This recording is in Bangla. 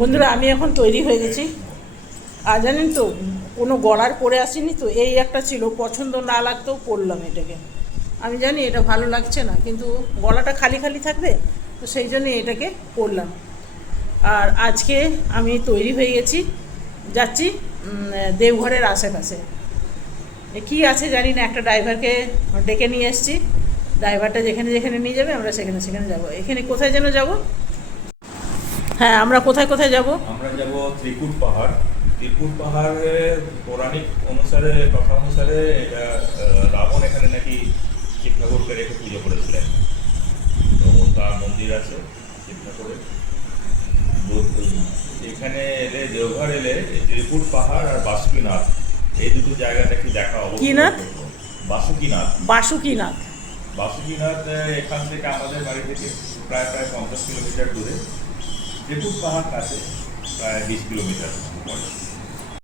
বন্ধুরা আমি এখন তৈরি হয়ে গেছি। আর জানেন তো, কোনো গলার পরে আসিনি তো, এই একটা ছিল, পছন্দ না লাগতেও পরলাম এটাকে। আমি জানি এটা ভালো লাগছে না, কিন্তু গলাটা খালি খালি থাকবে, তো সেই জন্য এটাকে পরলাম। আর আজকে আমি তৈরি হয়ে গেছি, যাচ্ছি দেওঘরের আশেপাশে। কি আছে জানি না, একটা ড্রাইভারকে ডেকে নিয়ে এসেছি। ড্রাইভারটা যেখানে যেখানে নিয়ে যাবে আমরা সেখানে সেখানে যাব। এখানে কোথায় যেন যাব? হ্যাঁ, আমরা কোথায় কোথায় যাব? আমরা যাব ত্রিকুট পাহাড়। ত্রিকুট পাহাড়ের পৌরাণিক অনুসারে, কথা অনুসারে এটা রাবণ এখানে নাকি শিব ঠাকুরকে রেখে পুজো করেছিলেন। তো তার মন্দির আছে শিব ঠাকুরের। এখানে এলে, দেওঘর এলে এই ত্রিকুট পাহাড় আর বাসুকীনাথ, এই দুটো জায়গা নাকি দেখা কি অবশ্যই নাথ? করবো। বাসুকীনাথ। বাসুকীনাথ। বাসুকীনাথ এখান থেকে আমাদের বাড়ি থেকে প্রায় প্রায় 50 কিলোমিটার দূরে। ত্রিকুট পাহাড় কাছে, প্রায় 20 কিলোমিটার পরে।